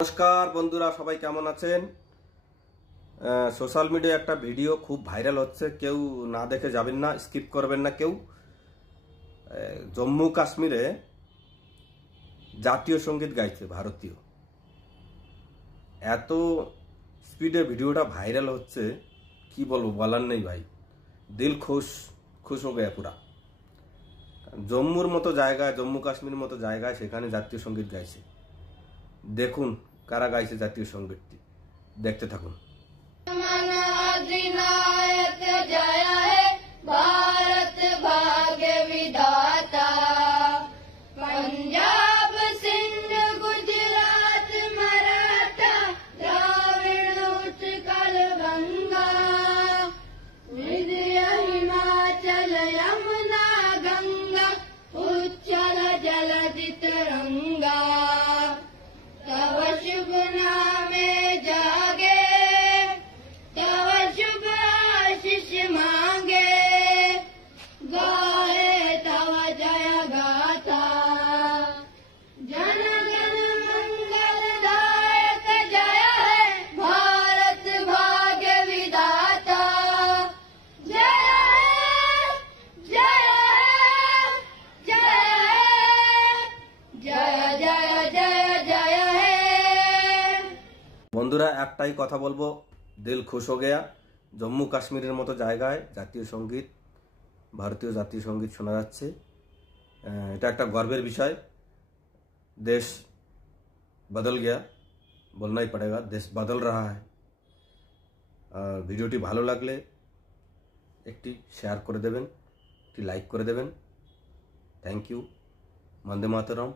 নমস্কার বন্ধুরা, সবাই কেমন আছেন? সোশ্যাল মিডিয়ায় একটা ভিডিও খুব ভাইরাল হচ্ছে, কেউ না দেখে যাবেন না, স্কিপ করবেন না কেউ। জম্মু কাশ্মীরে জাতীয় সঙ্গীত গাইছে ভারতীয়। এত স্পিডে ভিডিওটা ভাইরাল হচ্ছে, কি বলবো, বলার নেই ভাই। দিল খুশ খুশ হয়ে গেছে পুরা। জম্মুর মতো জায়গায়, জম্মু কাশ্মীর মতো জায়গায় সেখানে জাতীয় সঙ্গীত গাইছে। দেখুন কারা গাইছে জাতীয় সঙ্গীতটি, দেখতে থাকুন। अधिनायक जय है भारत भाग्य विधाता। पंजाब सिंध गुजरात मराठा द्राविड़ उत्कल गंगा। विंध्य हिमाचल यमुना गंगा उच्चल जलधि तरंगा। तव शुभ नामे जागे, तव शुभ आशीष मांगे, गाए तव जय गाथा। जन गण मंगल दायक जय है भारत भाग्य विधाता। जय जय जय जय जय जय जय है। বন্ধুরা, একটাই কথা বলবো, দিল খুশ হয়ে গেয়া। জম্মু কাশ্মীরের মতো জায়গায় জাতীয় সঙ্গীত, ভারতীয় জাতীয় সঙ্গীত শোনা যাচ্ছে। এটা একটা গর্বের বিষয়। দেশ বদল গিয়া, বলনাই পড়েগা, দেশ বদল রাহা হ্যায়। ভিডিওটি ভালো লাগলে একটি শেয়ার করে দেবেন, একটি লাইক করে দেবেন। Thank you. বন্দে মাতরম।